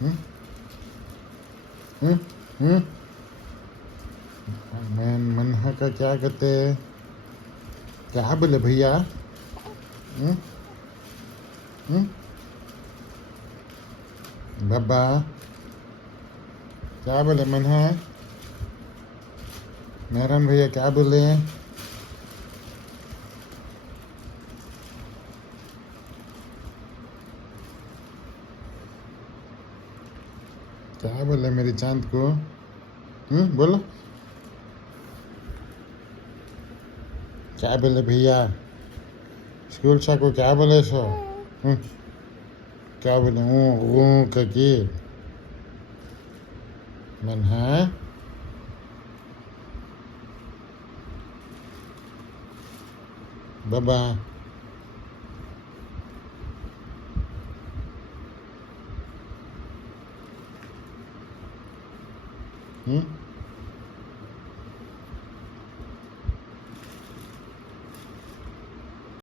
हम्म हम्म हम्म man Manha का क्या कहते हैं? क्या बोले भैया? हम्म हम्म बाबा क्या बोले मनहा? मेहरान भैया क्या बोले? क्या बोले मेरी चांद को? बोलो क्या बोले भैया? स्कूल सा को क्या बोले सो? क्या बोले? ककी मनहा बाबा